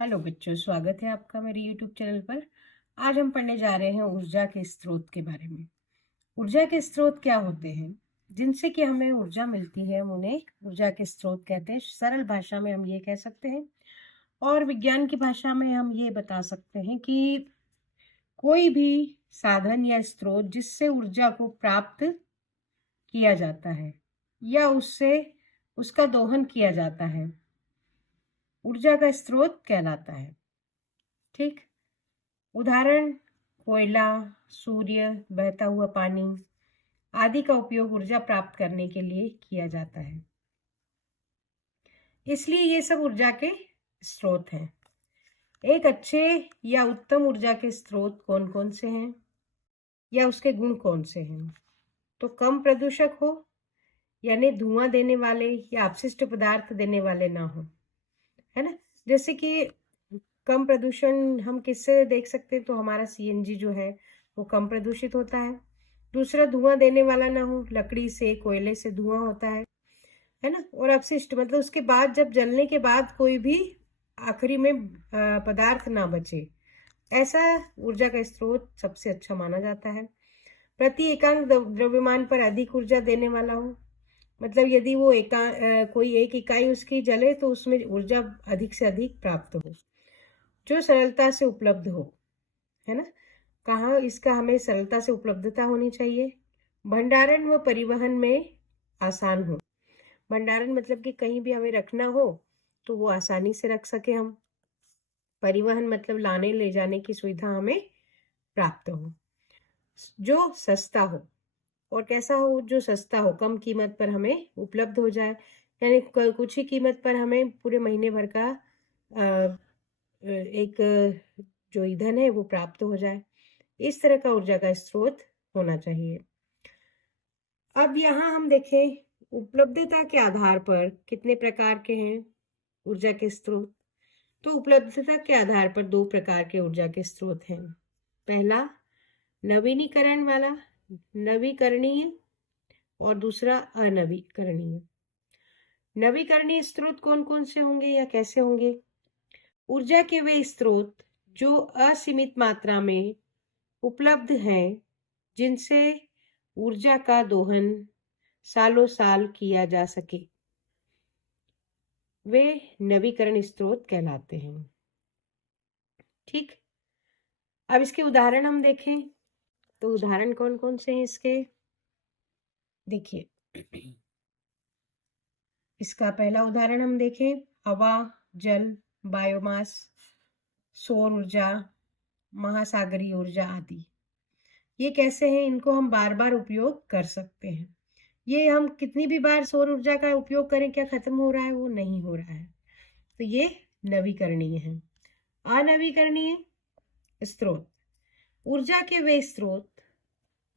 Hello बच्चों, स्वागत है आपका मेरे YouTube चैनल पर। आज हम पढ़ने जा रहे हैं ऊर्जा के स्रोत के बारे में। ऊर्जा के स्रोत क्या होते हैं जिनसे कि हमें ऊर्जा मिलती है, हम उन्हें ऊर्जा के स्रोत कहते हैं। सरल भाषा में हम ये कह सकते हैं और विज्ञान की भाषा में हम ये बता सकते हैं कि कोई भी साधन या स्रोत जिससे ऊर्जा को प्राप्त किया जाता है या उससे उसका दोहन किया जाता है, ऊर्जा का स्रोत कहलाता है। ठीक। उदाहरण: कोयला, सूर्य, बहता हुआ पानी आदि का उपयोग ऊर्जा प्राप्त करने के लिए किया जाता है, इसलिए ये सब ऊर्जा के स्रोत हैं। एक अच्छे या उत्तम ऊर्जा के स्रोत कौन कौन से हैं या उसके गुण कौन से हैं? तो कम प्रदूषक हो, यानी धुआं देने वाले या अपशिष्ट पदार्थ देने वाले ना हो, है ना। जैसे कि कम प्रदूषण हम किससे देख सकते हैं? तो हमारा सीएनजी जो है वो कम प्रदूषित होता है। दूसरा, धुआं देने वाला ना हो, लकड़ी से, कोयले से धुआं होता है ना। और अपशिष्ट मतलब उसके बाद, जब जलने के बाद कोई भी आखिरी में पदार्थ ना बचे, ऐसा ऊर्जा का स्रोत सबसे अच्छा माना जाता है। प्रति एकांक द्रव्यमान पर अधिक ऊर्जा देने वाला हो, मतलब यदि वो कोई एक इकाई उसकी जले तो उसमें ऊर्जा अधिक से अधिक प्राप्त हो। जो सरलता से उपलब्ध हो, है ना। कहाँ इसका हमें सरलता से उपलब्धता होनी चाहिए। भंडारण व परिवहन में आसान हो। भंडारण मतलब कि कहीं भी हमें रखना हो तो वो आसानी से रख सके हम। परिवहन मतलब लाने ले जाने की सुविधा हमें प्राप्त हो। जो सस्ता हो, और कैसा हो? जो सस्ता हो, कम कीमत पर हमें उपलब्ध हो जाए, यानी कुछ ही कीमत पर हमें पूरे महीने भर का एक जो ईंधन है वो प्राप्त हो जाए। इस तरह का ऊर्जा का स्रोत होना चाहिए। अब यहाँ हम देखें, उपलब्धता के आधार पर कितने प्रकार के हैं ऊर्जा के स्रोत। तो उपलब्धता के आधार पर दो प्रकार के ऊर्जा के स्रोत हैं। पहला, नवीनीकरण वाला, नवीकरणीय, और दूसरा अनवीकरणीय। नवीकरणीय स्रोत कौन कौन से होंगे या कैसे होंगे? ऊर्जा के वे स्रोत जो असीमित मात्रा में उपलब्ध हैं, जिनसे ऊर्जा का दोहन सालों साल किया जा सके, वे नवीकरण स्रोत कहलाते हैं। ठीक। अब इसके उदाहरण हम देखें, तो उदाहरण कौन कौन से हैं इसके? देखिए, इसका पहला उदाहरण हम देखें, हवा, जल, बायोमास, सौर ऊर्जा, महासागरीय ऊर्जा आदि। ये कैसे हैं? इनको हम बार बार उपयोग कर सकते हैं। ये हम कितनी भी बार सौर ऊर्जा का उपयोग करें, क्या खत्म हो रहा है? वो नहीं हो रहा है। तो ये नवीकरणीय है। अनवीकरणीय स्रोत, ऊर्जा के वे स्रोत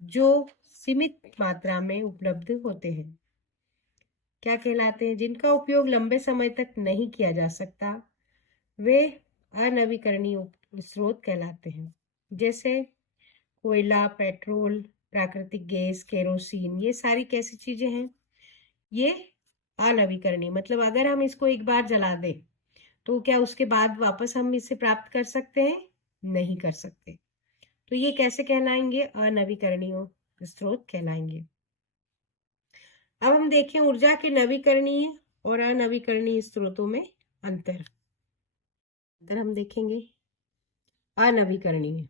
जो सीमित मात्रा में उपलब्ध होते हैं, क्या कहलाते हैं? जिनका उपयोग लंबे समय तक नहीं किया जा सकता, वे अनवीकरणीय स्रोत कहलाते हैं। जैसे कोयला, पेट्रोल, प्राकृतिक गैस, केरोसिन, ये सारी कैसी चीजें हैं? ये अनवीकरणीय, मतलब अगर हम इसको एक बार जला दें तो क्या उसके बाद वापस हम इसे प्राप्त कर सकते हैं? नहीं कर सकते। तो ये कैसे कहलाएंगे? अनवीकरणीय स्रोत कहलाएंगे। अब हम देखें ऊर्जा के नवीकरणीय और अनवीकरणीय स्रोतों में अंतर हम देखेंगे। अनवीकरणीय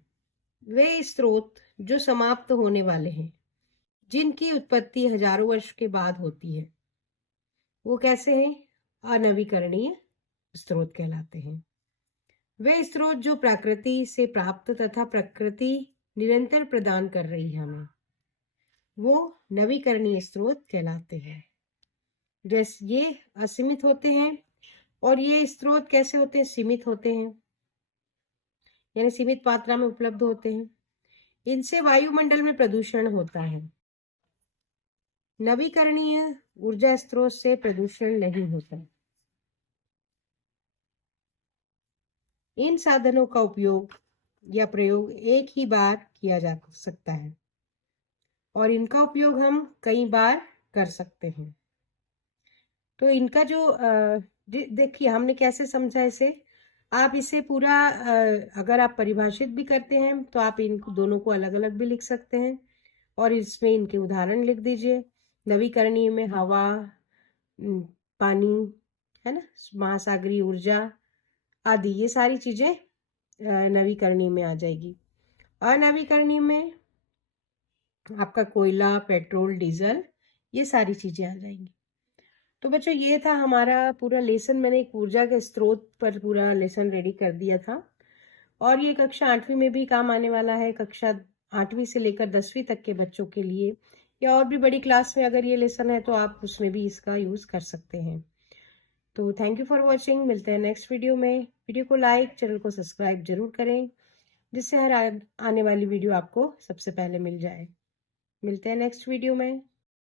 वे स्रोत जो समाप्त होने वाले हैं, जिनकी उत्पत्ति हजारों वर्ष के बाद होती है, वो कैसे हैं? अनवीकरणीय स्रोत कहलाते हैं। वे स्रोत जो प्रकृति से प्राप्त तथा प्रकृति निरंतर प्रदान कर रही है हमें, वो नवीकरणीय स्रोत कहलाते हैं। जैसे ये असीमित होते हैं, और ये स्रोत कैसे होते हैं? सीमित होते हैं, यानी सीमित मात्रा में उपलब्ध होते हैं। इनसे वायुमंडल में प्रदूषण होता है। नवीकरणीय ऊर्जा स्रोत से प्रदूषण नहीं होता। इन साधनों का उपयोग या प्रयोग एक ही बार किया जा सकता है, और इनका उपयोग हम कई बार कर सकते हैं। तो इनका जो देखिए हमने कैसे समझा इसे, आप इसे पूरा अगर आप परिभाषित भी करते हैं तो आप इन दोनों को अलग अलग भी लिख सकते हैं और इसमें इनके उदाहरण लिख दीजिए। नवीकरणीय में हवा, पानी, है ना, महासागरीय ऊर्जा आदि, ये सारी चीजें नवीकरणीय में आ जाएगी। अनवीकरणीय में आपका कोयला, पेट्रोल, डीजल, ये सारी चीजें आ जाएंगी। तो बच्चों ये था हमारा पूरा लेसन। मैंने एक ऊर्जा के स्रोत पर पूरा लेसन रेडी कर दिया था और ये कक्षा 8वीं में भी काम आने वाला है। कक्षा 8वीं से लेकर 10वीं तक के बच्चों के लिए, या और भी बड़ी क्लास में अगर ये लेसन है तो आप उसमें भी इसका यूज कर सकते हैं। तो थैंक यू फॉर वॉचिंग। मिलते हैं नेक्स्ट वीडियो में। वीडियो को लाइक, चैनल को सब्सक्राइब जरूर करें, जिससे हर आने वाली वीडियो आपको सबसे पहले मिल जाए। मिलते हैं नेक्स्ट वीडियो में।